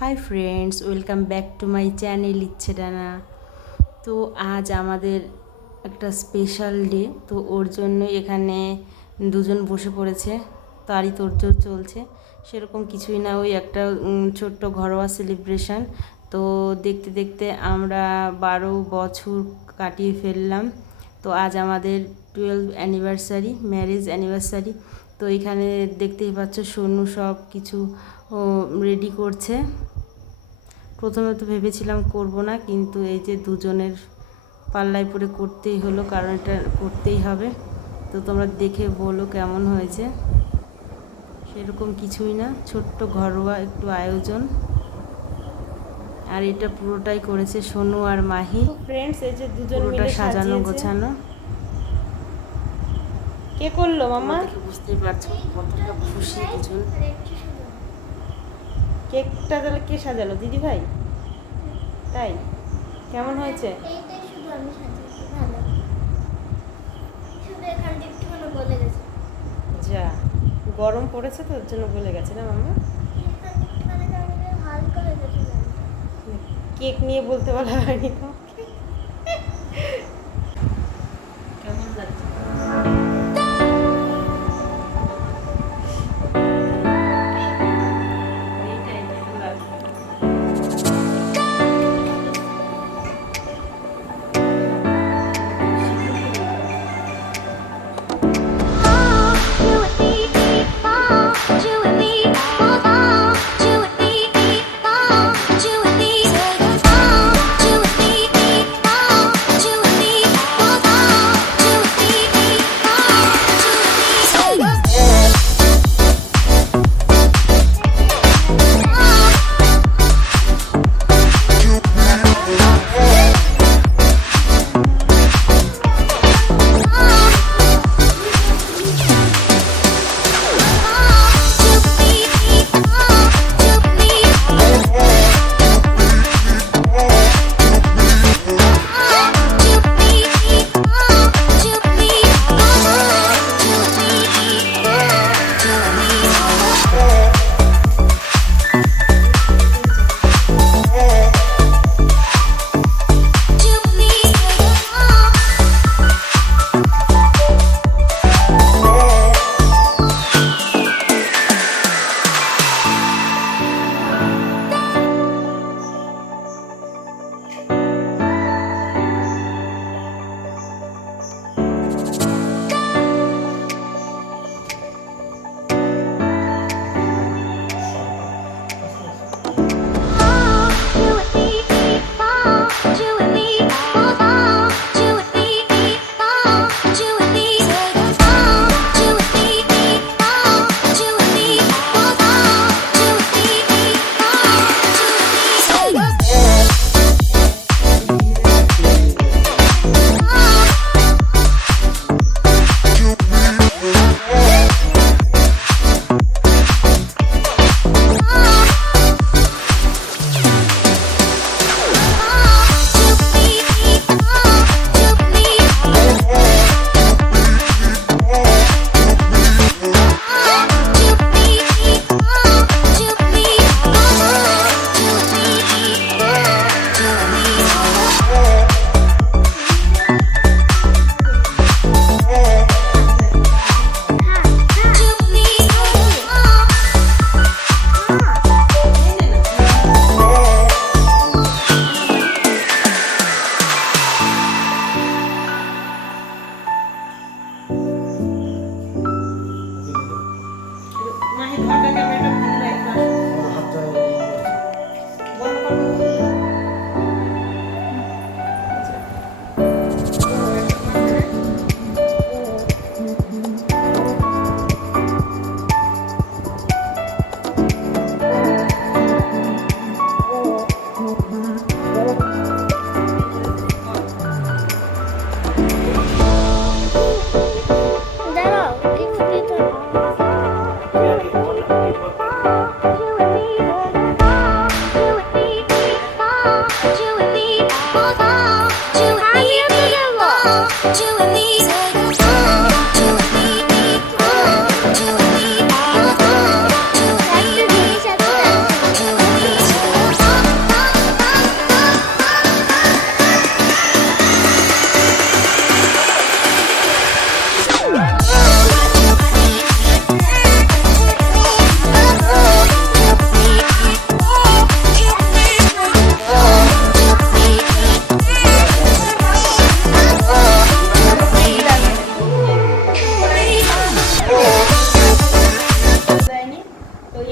Hi friends, welcome back to my channel ইচ্ছে ডানা। তো আজ আমাদের একটা স্পেশাল ডে, তো ওর জন্য এখানে দুজন বসে পড়েছে, তারই তোড়জোড় চলছে। সেরকম কিছুই না, ওই একটা ছোট্ট ঘরোয়া সেলিব্রেশন। তো দেখতে দেখতে আমরা 12 বছর কাটিয়ে ফেললাম। তো আজ আমাদের 12 অ্যানিভার্সারি, ম্যারেজ অ্যানিভার্সারি। তো এখানে দেখতেই পাচ্ছ সোনু সব কিছু রেডি করছে। প্রথমে তো ভেবেছিলাম করব না, কিন্তু এই যে দুজনের পাল্লায় পরে করতেই হলো, কারণ এটা করতেই হবে। তো তোমরা দেখে বলো কেমন হয়েছে। সেরকম কিছুই না, ছোট্ট ঘরোয়া একটু আয়োজন। আর এটা পুরোটাই করেছে সোনু আর মাহি। ফ্রেন্ডস, এই যে দুজন মিলে সাজানো গোছানো। কে করলো মামা? বুঝতেই পারছো কতটা খুশি দুজন। কেকটা তাহলে কে সাজালো? দিদি ভাই? তাই? কেমন হয়েছে? যা গরম পড়েছে তো, ওর জন্য বলে গেছে না মামা? কেক নিয়ে বলতে বলা হয়নি তো। কেমন লাগছে?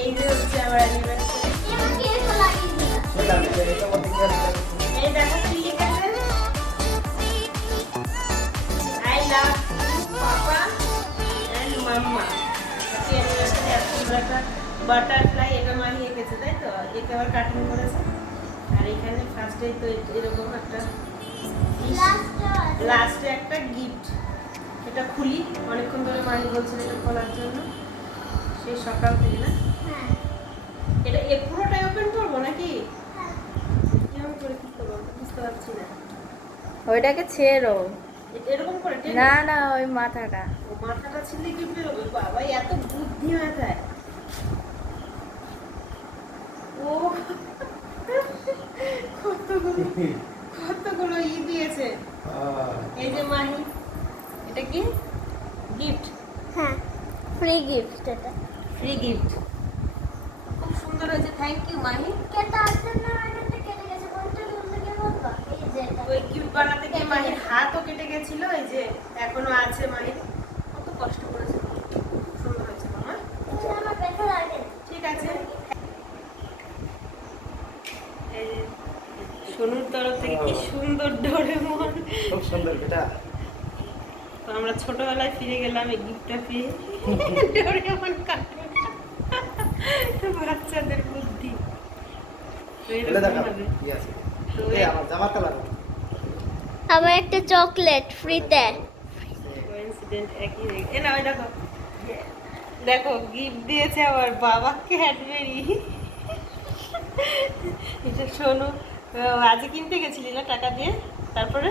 এই যে হচ্ছে আমার অ্যানিভার্সারি। এই দেখো কি লিখেছে, I love you papa and mamma. Happy anniversary. এত সুন্দর একটা বাটারফ্লাই, এটা মাহি এঁকেছে তাই তো, একে আবার কাটিং করেছে। আর এখানে ফার্স্টে তো এরকম একটা লাস্টে একটা গিফট, এটা খুলি। অনেকক্ষণ ধরে মাহি বলছিল এটা খোলার জন্য, সেই সকাল থেকে না। এটা পুরোটাই ওপেন করবো নাকি কেমন করে কি করবো বুঝতে পারছি না। ওইটাকে ছেড়ো, এরকম করে না না ওই মাথাটা। ও মাথাটা ছিলে কি বেরোবে? বাবা এত বুদ্ধি মাথায়। ও কতগুলো দিয়েছে। এই যে মাহি, এটা কি গিফট? হ্যাঁ, ফ্রি গিফট। এটা ফ্রি গিফট, খুব সুন্দর হয়েছে। Thank you Mahi. ওই গিফট বানাতে গিয়ে মাহির হাতও কেটে গেছিল, এই যে এখনো আছে। মাহির কত কষ্ট করেছে, খুব সুন্দর হয়েছে মামা। ঠিক আছে, এই যে সোনুর তরফ থেকে কি সুন্দর ডোরেমন, খুব সুন্দর এটা। তো আমরা ছোটবেলায় ফিরে গেলাম এই গিফটটা পেয়ে। ডোরেমন কার্টুন, বাচ্চাদের বুদ্ধি। তো বলে এরকম দেখাও হবে। কি আছে। তো এই আমার জামার কালার। আবার একটা চকলেট ফ্রিতে। কোইন্সিডেন্ট একই রেখে এ না, ওই দেখো দেখো গিফট দিয়েছে আবার বাবা ক্যাডবেরি। এটা শোনো, আজকে কিনতে গেছিলি না টাকা দিয়ে? তারপরে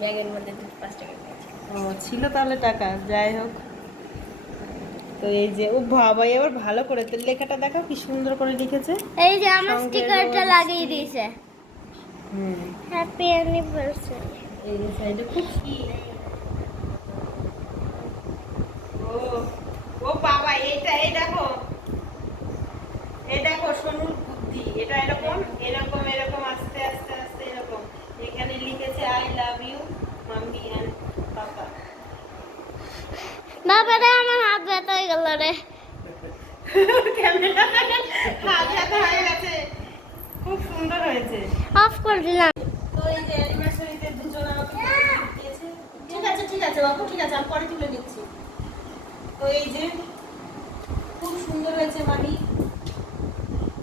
ব্যাগের মধ্যে 5 টাকা ও ছিল তাহলে টাকা, যাই হোক। তো এই যে ও বাবা এবার ভালো করে তো লেখাটা দেখো কি সুন্দর করে লিখেছে। এই যে আমার সঙ্গে স্টিকারটা রোজ লাগিয়ে দিয়েছে। হুম, হ্যাপি অ্যানিভার্সারি। এই যে সাইডে খুব কি ও ও বাবা এইটা, এই দেখো এই দেখো সোনুর বুদ্ধি। এটা এরকম এরকম এরকম আস্তে আস্তে আস্তে এরকম। এখানে লিখেছে I love you mummy and papa. বাবা রে, আমার হাত ব্যথা হয়ে গেল রে। ক্যামেরা হাত ব্যথা হয়ে গেছে, খুব সুন্দর হয়েছে। অফ করে দিলাম। তো এই যে অ্যানিভার্সারিতে দুজন আমাকে gift দিয়েছে। ঠিক আছে বাবু, ঠিক আছে, আমি পরে তুলে নিচ্ছি। তো এই যে খুব সুন্দর হয়েছে মামি।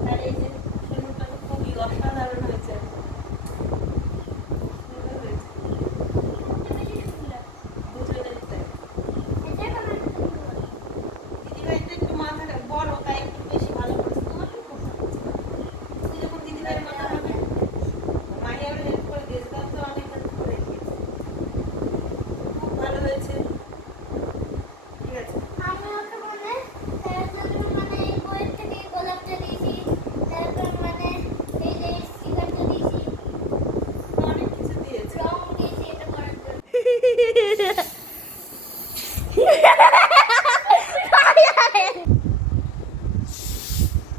আর এই যে সোনুটা তো খুবই অসাধারণ হয়েছে, সুন্দর হয়েছে। দুজনের তাই। দিদিভাইটা একটু মাথাটা বড়, তাই একটু বেশি ভালো করছে। তোমার কি খুব ভালো হয়েছে। তুমি যখন দিদিভাইয়ের মাথা হবে মাহি আবার হেল্প করে দিয়েছে, তার তো অনেক হেল্প করে দিয়েছে। খুব ভালো হয়েছে, ঠিক আছে। আমি ওকে তার জন্য এই বইয়ের থেকে গোলাপটা দিয়েছি, তারপর এই যে স্টিকারটা দিয়েছি, অনেক কিছু দিয়েছে। রং দিয়েছি এটা করার জন্য।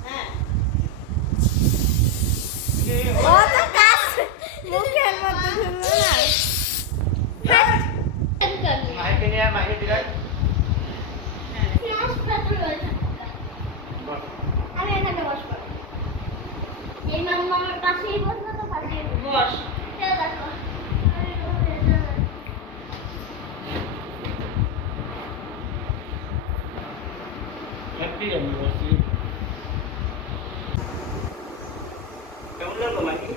হ্যাঁ ও তো কাজ মুখের মধ্যে ঢুকলো না। মাইকে নিয়ে মাইকে দিলাই। আমি এখানে বসবো। এই মাম্মা আমার পাশেই বসলো তো পাশেই বস। দেখো। Happy anniversary. কেমন লাগলো মাইকে?